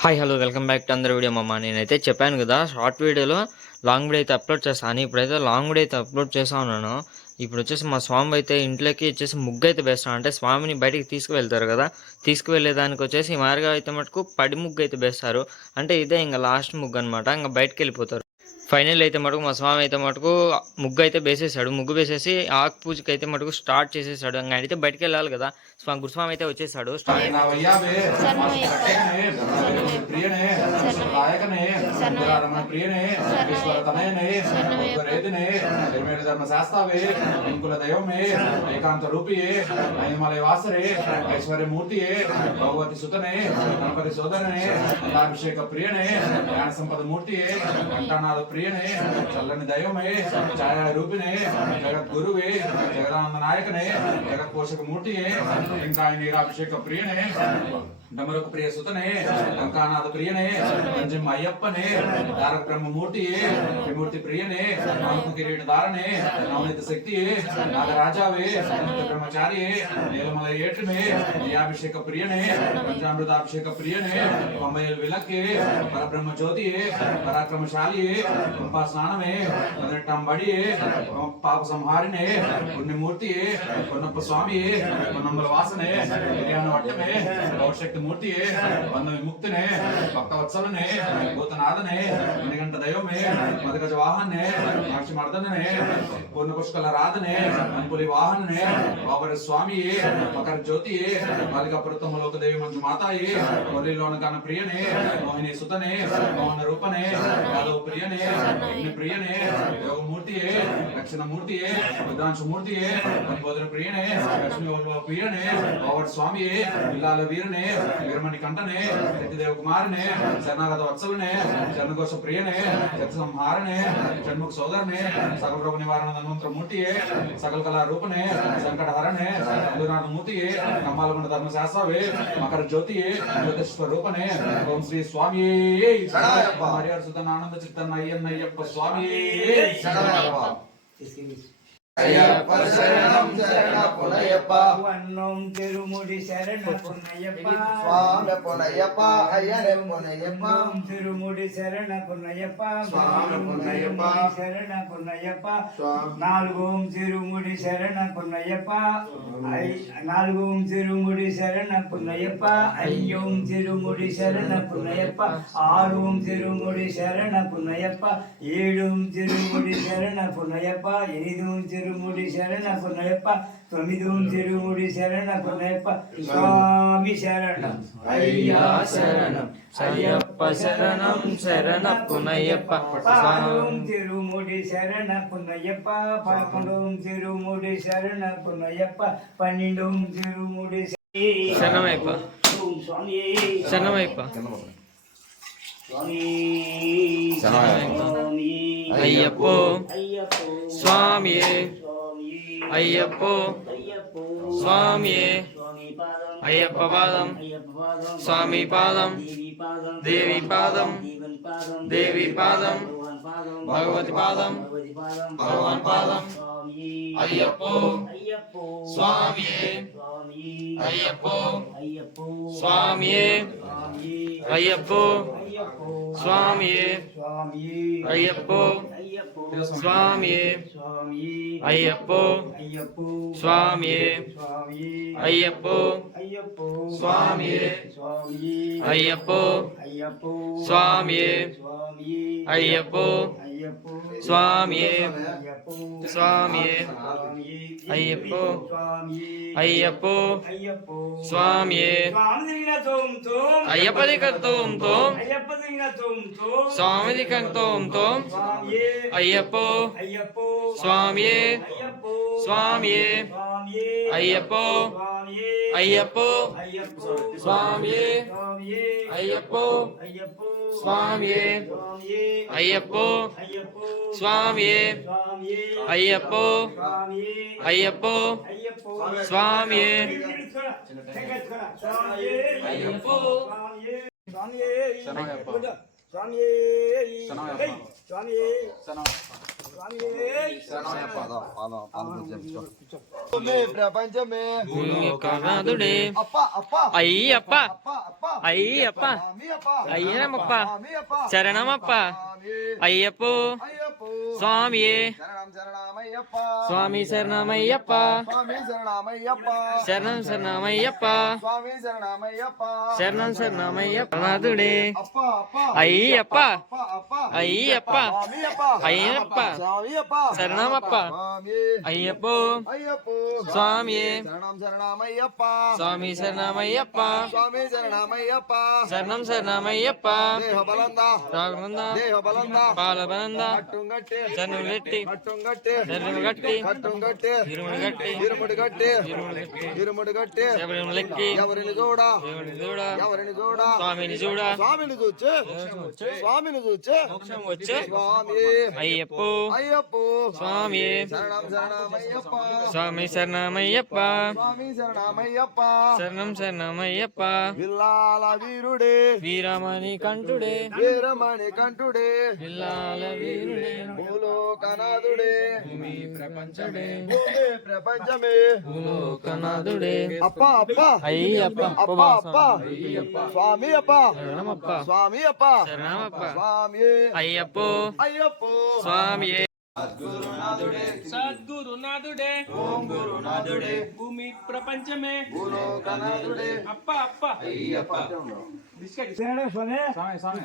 Hi hello welcome back to అందరి video మమ్మ. నేనైతే చెప్పాను కదా షార్ట్ వీడియోలో లాంగ్ వీడియో అయితే అప్లోడ్ చేస్తాను. ఇప్పుడైతే లాంగ్ వీడియో అయితే అప్లోడ్ చేస్తా ఉన్నాను. ఇప్పుడు వచ్చేసి మా స్వామి అయితే ఇంట్లోకి వచ్చేసి ముగ్గు అయితే వేస్తాను. అంటే స్వామిని బయటికి తీసుకువెళ్తారు కదా, తీసుకువెళ్ళేదానికి వచ్చేసి మారుగా అయితే మటుకు పడి ముగ్గు అయితే వేస్తారు. అంటే ఇదే ఇంకా లాస్ట్ ముగ్గు అనమాట. ఇంకా బయటకు వెళ్ళిపోతారు. ఫైనల్ అయితే మటుకు మా స్వామి అయితే మటుకు ముగ్గు అయితే వేసేసాడు. ముగ్గు వేసేసి ఆకు పూజకి అయితే మటుకు స్టార్ట్ చేసేసాడు. ఇంకా అయితే బయటకు వెళ్ళాలి కదా, గురుస్వామి అయితే వచ్చేసాడు. ఏకాంత రూపియే ఐమలయ వాసరే ఐశ్వర్య మూర్తియే భగవతి సుతనే గణపతి సోదరనే అభిషేక ప్రియనే జ్ఞాన సంపద మూర్తియే ఘంటానాథ ప్రియనే చల్లని దైవమే ఛాయా రూపినే జగద్గురువే జగదానంద నాయకనే జగత్ పోషక మూర్తియే ఇంకా నీరాభిషేక ప్రియనే డమరుకు ప్రియ సుతనే లంకానాథ ప్రియనే పంచమ అయ్యప్పనే తారక బ్రహ్మమూర్తియే త్రిమూర్తి ప్రియనే నామకు కిరీట ధారణే నవనీత శక్తియే నాగరాజావే బ్రహ్మచారియే నీలమల ఏటుమే నీయాభిషేక ప్రియనే పంచామృతాభిషేక ప్రియనే పంబయల్ విలక్కే పరబ్రహ్మ జ్యోతియే పరాక్రమశాలియే పంపా స్నానమే పదినెట్టంబడియే పాప సంహారినే పుణ్యమూర్తియే పొన్నప్ప స్వామియే పొన్నమ్మల వాసనే నిర్యాణ వట్టమే భవశక్తి మూర్తియే బంధ విముక్తినే భక్తవత్సలనే భూతనాథనే మణిగంట దైవమే మదగజ వాహనే సాక్షి మర్దననే పూర్ణ పుష్కల రాధనే అనుపులి వాహననే బాబరి స్వామియే మకర జ్యోతియే బాలిక పురతమ లోకదేవి మంజు మాతాయే మురళిలోన గాన ప్రియనే మోహిని సుతనే మోహన రూపనే యాదవ ప్రియనే యజ్ఞ ప్రియనే యోగమూర్తియే దక్షిణ మూర్తియే రుద్రాంశ మూర్తియే బోధన ప్రియనే లక్ష్మీ ప్రియనే బాబరి స్వామియే ఇల్లాల వీరనే వీరమణి కంఠనే సత్యదేవ కుమారనే శరణాగత వత్సలనే శరణఘోష ప్రియనే జత సంహారనే షణ్ముఖ సోదరనే సకల రోగ నివారణ ధన్వంతర మూర్తియే సకల కళా రూపనే సంకటహరణే అందునాథ మూర్తియే కమ్మాలగుండ ధర్మశాస్త్రవే మకర జ్యోతియే జ్యోతిష్వరూపనే ఓం శ్రీ స్వామి హరిహర సుతన ఆనంద చిత్తన్న అయ్యప్ప స్వామి అయ్యప్ప శరణం శరణ పొనయ్యప్ప వన్నం తిరుముడి శరణ పొన్నయ్యప్ప స్వామి పొనయ్యప్ప అయ్యనే పొనయ్యప్ప తిరుముడి శరణ పొన్నయ్యప్ప స్వామి పొనయ్యప్ప శరణ పొన్నయ్యప్ప నాలుగోం తిరుముడి శరణ పొన్నయ్యప్ప నాలుగోం తిరుముడి శరణ పొన్నయ్యప్ప అయ్యోం తిరుముడి శరణ పొన్నయ్యప్ప ఆరోం తిరుముడి శరణ పొన్నయ్యప్ప ఏడోం తిరుముడి శరణ పొన్నయ్యప్ప ఎనిమిదోం తిరుముడి శరణ పొన్నయ్యప్ప తొమ్మిదోం తిరుముడి శరణ పొన్నయ్యప్ప స్వామి శరణం అయ్యా శరణం అయ్యప్ప శరణం శరణ పునయ్యప్ప పదకొండోం తిరుముడి శరణ పొన్నయ్యప్ప పదకొండోం తిరుముడి శరణ పొన్నయ్యప్ప పన్నెండోం తిరుముడి శరణమయ్యప్ప స్వామి శరణమయ్యప్ప స్వామి అయ్యప్పో స్వామియే అయ్యప్పో స్వామియే అయ్యప్ప పాదం స్వామి పాదం దేవి పాదం దేవి పాదం భగవతి పాదం భగవాన్ పాదం అయ్యప్పో స్వామియే అయ్యప్పో స్వామియే అయ్యప్పో స్వామియే అయ్యప్పో స్వామియే అయ్యప్పో స్వామియే అయ్యప్పో స్వామియే అయ్యప్పో స్వామియే అయ్యప్పో స్వామియే స్వామియే అయ్యప్పో అయ్యప్పో స్వామియే అయ్యప్పది కర్తోం తోం స్వామిది కర్తోం తోం అయ్యప్పో స్వామియే స్వామియే అయ్యప్పో అయ్యప్పో స్వామియే అయ్యప్పో స్వామియే అయ్యప్పో స్వామియే అయ్యప్పో అయ్యప్పో స్వామియే అయ్యప్పో స్వామి భూమి ప్రపంచమే నాథుడే అప్ప అప్ప అయ్యప్ప అప్ప అప్ప అయ్యప్ప స్వామి అప్ప అయ్యనమప్ప స్వామి అప్ప శరణమప్ప స్వామి అయ్యప్పో అయ్యప్ప స్వామియే శరణం శరణమయ్యప్ప స్వామి శరణమయ్యప్ప స్వామి శరణమయ్యప్ప శరణం శరణమయ్యప్ప స్వామి శరణమయ్యప్ప శరణం శరణమయ్యప్ప నాథుడే అప్ప అప్ప అయ్యప్ప అప్ప అప్ప అయ్యప్ప స్వామి అప్ప అయ్యప్ప స్వామి అప్ప శరణమప్ప స్వామి అయ్యప్పో అయ్యప్ప స్వామియే శరణం శరణమయ్యప్ప స్వామి శరణమయ్యప్ప స్వామి శరణమయ్యప్ప శరణం శరణమయ్యప్ప దేహ బలందా రాఘనంద దేహ బలందా పాలబనంద కట్టుంగట్టి శరణులెట్టి కట్టుంగట్టి శరణు గట్టి కట్టుంగట్టి ఇరుముడు గట్టి ఇరుముడి గట్టి ఇరుముడు గట్టి ఇరుముడి గట్టి శబరిమలెక్కి ఎవరిని చూడా దేవుని చూడ ఎవరిని చూడా స్వామిని చూడ స్వామిని చూచే స్వామిని చూచే మోక్షం వచ్చే స్వామి అయ్యప్పో అయ్యప్ప స్వామి శరణం శరణమయ్యప్ప స్వామి శరణమయ్యప్ప స్వామి శరణమయ్యప్ప శరణం శరణమయ్యప్ప విల్లాల వీరుడే వీరమణి కంఠుడే వీరమణి కంఠుడే విల్లాల వీరుడే భూలోకనాథుడే భూమి ప్రపంచడే భూమి ప్రపంచమే భూలోకనాథుడే అప్ప అప్ప అయ్యప్ప అప్ప అప్ప స్వామి అప్ప శరణమప్ప స్వామి అప్ప శరణమప్ప స్వామి అయ్యప్పో అయ్యప్ప స్వామియే సద్గురునాథుడే ఓం గురునాథుడే భూమి ప్రపంచమే భూలోకనాథుడే అప్ప అప్ప అయ్యప్ప తినడా స్వామి స్వామి స్వామి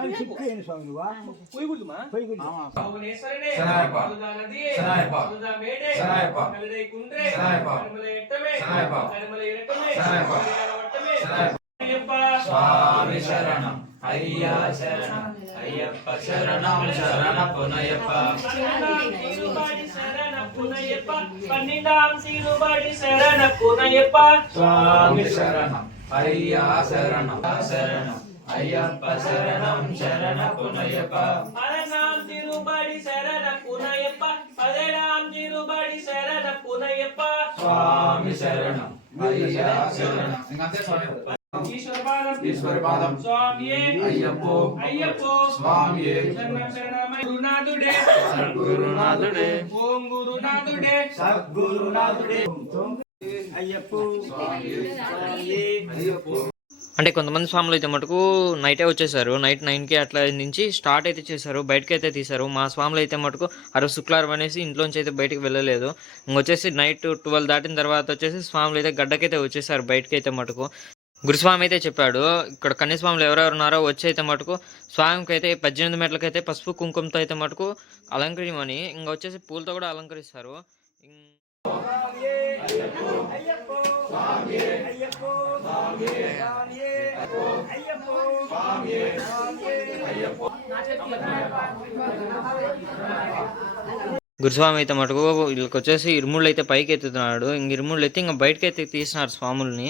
మరి చిక్కేయండి స్వామి నువ్వా పోయకూడదుమా పోయి కూర్చో. భువనేశ్వరనే శరణయ్యప్ప. అరుదా నదియే శరణయ్యప్ప. అరుదా మేడే శరణయ్యప్ప. కలదై కుండ్రే శరణయ్యప్ప. కర్మల ఎట్టమే శరణయ్యప్ప. కర్మల ఎరకమే శరణయ్యప్ప. కళ్యాణ వట్టమే అయ్యప్ప స్వామి శరణం అయ్యా శరణం అయ్యప్ప శరణం శరణపునయ్యప్ప తిరుబాడి శరణ పునయ్యప్ప పన్నెండాం తిరుబాడి శరణ పునయ్యప్ప స్వామి శరణం అయ్యా శరణం శరణం అయ్యప్ప శరణం శరణపునయ్యప్ప పదనాం తిరుబాడి శరణ పునయ్యప్ప పదేడాం తిరుబాడి శరణ పునయ్యప్ప స్వామి శరణం అయ్యా శరణం ఇంకంతే స్వామి ఈశ్వరి పాదం స్వామియే అయ్యప్పో అయ్యప్పో స్వామియే శరణం శరణమై గురునాథుడే గురునాథుడే ఓం గురునాథుడే సద్గురునాథుడే అయ్యప్ప స్వామి అంటే కొంతమంది స్వాములు అయితే మటుకు నైటే వచ్చేసారు. నైట్ 9కి అట్లా నుంచి స్టార్ట్ అయితే చేశారు, బయటకి అయితే తీశారు. మా స్వాములు అయితే మటుకు ఆ రోజు శుక్రవారం అనేసి ఇంట్లోంచి అయితే బయటకు వెళ్ళలేదు. ఇంకొచ్చేసి నైట్ 12 దాటిన తర్వాత వచ్చేసి స్వాములు అయితే గడ్డకైతే వచ్చేసారు బయటకి అయితే మటుకు. గురుస్వామి అయితే చెప్పాడు, ఇక్కడ కన్యస్వాములు ఎవరెవరు ఉన్నారో వచ్చి అయితే మటుకు స్వామికి అయితే 18 మెట్లకైతే పసుపు కుంకుమతో అయితే మటుకు అలంకరించమని, ఇంకా వచ్చేసి పూలతో కూడా అలంకరిస్తారు. గురుస్వామి అయితే మటుకు వీళ్ళకి వచ్చేసి ఇరుముళ్ళు అయితే పైకి ఎత్తుతున్నాడు. ఇంక ఇరుముళ్ళు ఎత్తి ఇంకా బయటకి అయితే తీసినారు స్వాముల్ని.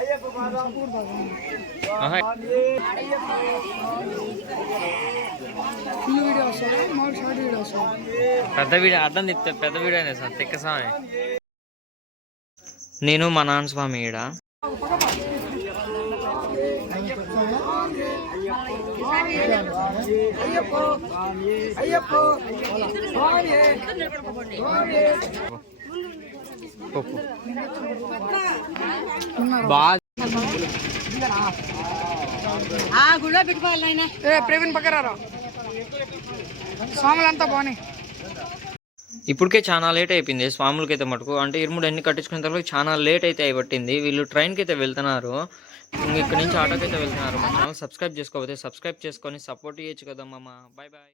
అయ్యప్ప పాదం ఆహా. పెద్ద వీడియో అడ్డం తిప్తే పెద్ద వీడియో అయినా సార్ తెక్క స్వామి. నేను మా నాన్న స్వామి ఈడ బాగా గుళ్ళో పెట్టుకోవాలి నాయనా. ప్రవీణ్ పక్కరారా స్వాములంతా బాగున్నాయి. ఇప్పటికే చాలా లేట్ అయిపోయింది స్వాములకి అయితే మటుకు. అంటే ఇరుముడు ఎన్ని కట్టించుకున్న తర్వాత చాలా లేట్ అయితే అయిపట్టింది. వీళ్ళు ట్రైన్కి అయితే వెళ్తున్నారు, ఇక్కడ నుంచి ఆటోకి అయితే వెళ్తున్నారు. మా ఛానల్ సబ్స్క్రైబ్ చేసుకోకపోతే సబ్స్క్రైబ్ చేసుకొని సపోర్ట్ చేయొచ్చు కదా మామ. Bye bye.